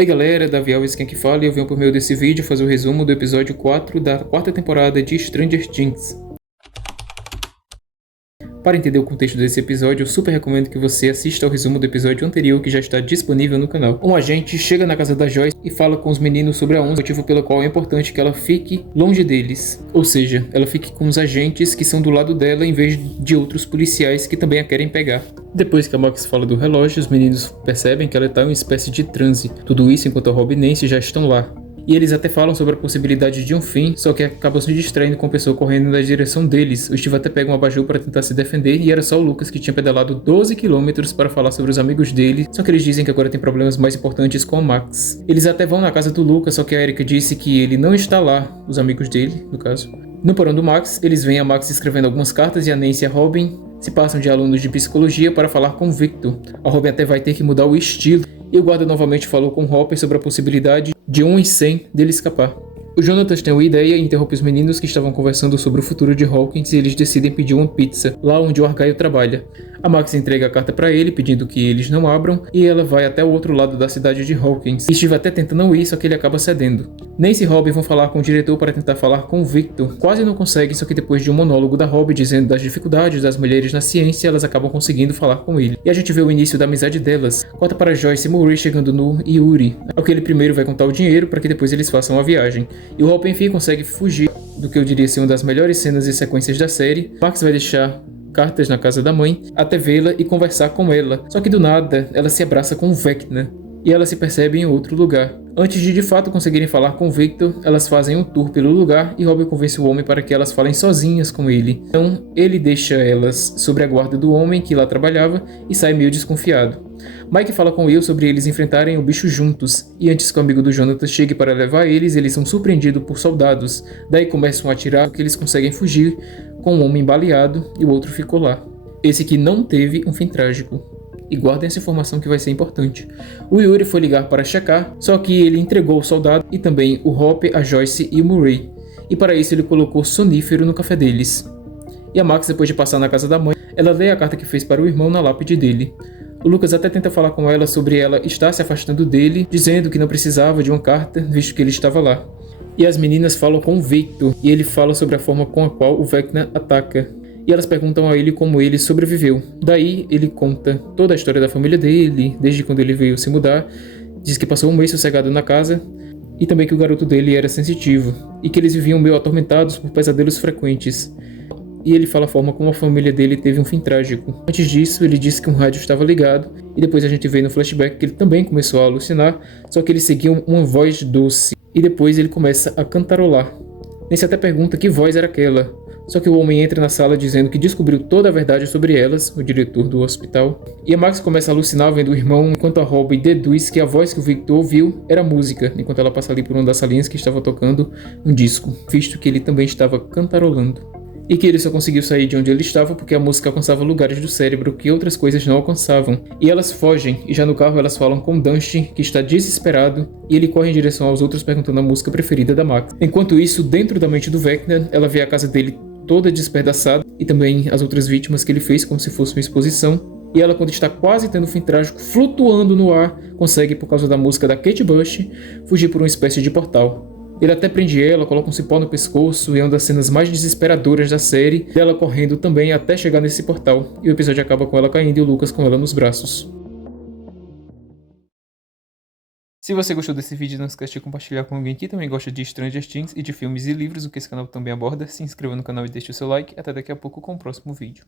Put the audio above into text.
Oi galera, Davi Alves quem aqui fala e eu venho por meio desse vídeo fazer o resumo do episódio 4 da quarta temporada de Stranger Things. Para entender o contexto desse episódio, eu super recomendo que você assista ao resumo do episódio anterior que já está disponível no canal. Um agente chega na casa da Joyce e fala com os meninos sobre a 11, motivo pelo qual é importante que ela fique longe deles. Ou seja, ela fique com os agentes que são do lado dela em vez de outros policiais que também a querem pegar. Depois que a Max fala do relógio, os meninos percebem que ela está em uma espécie de transe. Tudo isso enquanto a Rob e Nancy já estão lá. E eles até falam sobre a possibilidade de um fim, só que acabam se distraindo com a pessoa correndo na direção deles. O Steve até pega um abajur para tentar se defender e era só o Lucas que tinha pedalado 12 km para falar sobre os amigos dele, só que eles dizem que agora tem problemas mais importantes com a Max. Eles até vão na casa do Lucas, só que a Erika disse que ele não está lá, os amigos dele, no caso. No porão do Max, eles veem a Max escrevendo algumas cartas e a Nancy e a Robin se passam de alunos de psicologia para falar com o Victor. A Robin até vai ter que mudar o estilo. E o guarda novamente falou com Hopper sobre a possibilidade de 1 em 100 dele escapar. O Jonathan tem uma ideia e interrompe os meninos que estavam conversando sobre o futuro de Hawkins e eles decidem pedir uma pizza, lá onde o Argyle trabalha. A Max entrega a carta para ele, pedindo que eles não abram, e ela vai até o outro lado da cidade de Hawkins. Steve até tenta não ir, só que ele acaba cedendo. Nancy e Rob vão falar com o diretor para tentar falar com o Victor. Quase não conseguem, só que depois de um monólogo da Rob dizendo das dificuldades das mulheres na ciência, elas acabam conseguindo falar com ele. E a gente vê o início da amizade delas. Corta para Joyce e Murray chegando no Yuri, ao que ele primeiro vai contar o dinheiro para que depois eles façam a viagem. E o Hope enfim consegue fugir do que eu diria ser uma das melhores cenas e sequências da série. Max vai deixar cartas na casa da mãe até vê-la e conversar com ela. Só que do nada, ela se abraça com o Vecna e ela se percebe em outro lugar. Antes de fato conseguirem falar com Victor, elas fazem um tour pelo lugar e Robin convence o homem para que elas falem sozinhas com ele. Então, ele deixa elas sob a guarda do homem que lá trabalhava e sai meio desconfiado. Mike fala com Will sobre eles enfrentarem o bicho juntos, e antes que o amigo do Jonathan chegue para levar eles são surpreendidos por soldados. Daí começam a atirar, que eles conseguem fugir com um homem baleado e o outro ficou lá. Esse que não teve um fim trágico. E guardem essa informação que vai ser importante. O Yuri foi ligar para checar, só que ele entregou o soldado e também o Hope, a Joyce e o Murray. E para isso ele colocou sonífero no café deles. E a Max, depois de passar na casa da mãe, ela lê a carta que fez para o irmão na lápide dele. O Lucas até tenta falar com ela sobre ela estar se afastando dele, dizendo que não precisava de uma carta, visto que ele estava lá. E as meninas falam com o Victor, e ele fala sobre a forma com a qual o Vecna ataca. E elas perguntam a ele como ele sobreviveu. Daí ele conta toda a história da família dele, desde quando ele veio se mudar. Diz que passou um mês sossegado na casa e também que o garoto dele era sensitivo e que eles viviam meio atormentados por pesadelos frequentes. E ele fala a forma como a família dele teve um fim trágico. Antes disso, ele disse que um rádio estava ligado e depois a gente vê no flashback que ele também começou a alucinar, só que ele seguia uma voz doce e depois ele começa a cantarolar. Nancy até pergunta que voz era aquela. Só que o homem entra na sala dizendo que descobriu toda a verdade sobre elas, o diretor do hospital. E a Max começa a alucinar vendo o irmão, enquanto a Robin deduz que a voz que o Victor ouviu era música, enquanto ela passa ali por uma das salinhas que estava tocando um disco, visto que ele também estava cantarolando. E que ele só conseguiu sair de onde ele estava porque a música alcançava lugares do cérebro que outras coisas não alcançavam. E elas fogem, e já no carro elas falam com Dustin, que está desesperado, e ele corre em direção aos outros perguntando a música preferida da Max. Enquanto isso, dentro da mente do Vecna, ela vê a casa dele toda despedaçada e também as outras vítimas que ele fez como se fosse uma exposição. E ela, quando está quase tendo um fim trágico, flutuando no ar, consegue, por causa da música da Kate Bush, fugir por uma espécie de portal. Ele até prende ela, coloca um cipó no pescoço e é uma das cenas mais desesperadoras da série, dela correndo também até chegar nesse portal. E o episódio acaba com ela caindo e o Lucas com ela nos braços. Se você gostou desse vídeo, não esquece de compartilhar com alguém que também gosta de Stranger Things e de filmes e livros, o que esse canal também aborda. Se inscreva no canal e deixe o seu like. Até daqui a pouco com o próximo vídeo.